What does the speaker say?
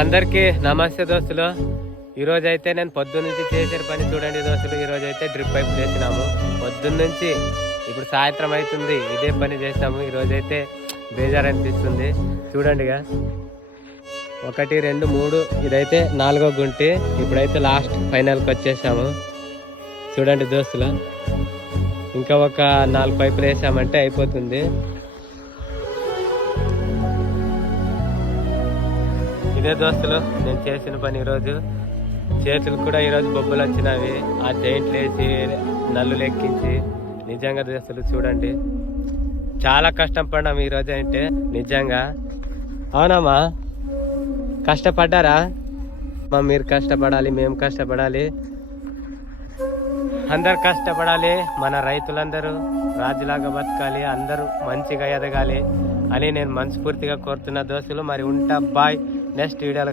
అందరికీ నమస్తే దోస్తులు. ఈరోజు అయితే నేను పొద్దున్న నుంచి చేసే పని చూడండి దోస్తులు. ఈరోజు అయితే డ్రిప్ పైప్ చేసినాము. పొద్దున్న నుంచి ఇప్పుడు సాయంత్రం అవుతుంది ఇదే పని చేసినాము. ఈరోజు అయితే బేజారు అనిపిస్తుంది చూడండిగా. ఒకటి రెండు మూడు ఇదైతే నాలుగో గుంటి. ఇప్పుడైతే లాస్ట్ ఫైనల్కి వచ్చేసాము. చూడండి దోస్తులు. ఇంకా ఒక నాలుగు పైపులు వేసామంటే అయిపోతుంది. ఇదే దోస్తులు నేను చేసిన పని ఈరోజు. చేతులు కూడా ఈరోజు బొబ్బులు వచ్చినవి. ఆ జైంట్లు వేసి నల్లు లెక్కించి నిజంగా దోస్తులు చూడండి. చాలా కష్టం పడ్డాము ఈరోజు అంటే నిజంగా. అవునమ్మా. కష్టపడ్డారా? మా మీరు కష్టపడాలి మేము కష్టపడాలి. అందరు కష్టపడాలి మన రైతులందరూ. రాజులాగా బతకాలి అందరూ మంచిగా ఎదగాలి. అని నేను మనస్ఫూర్తిగా కోరుతున్న దోస్తులు. మరి ఉంటా బాయ్. నెక్స్ట్ వీడియోలో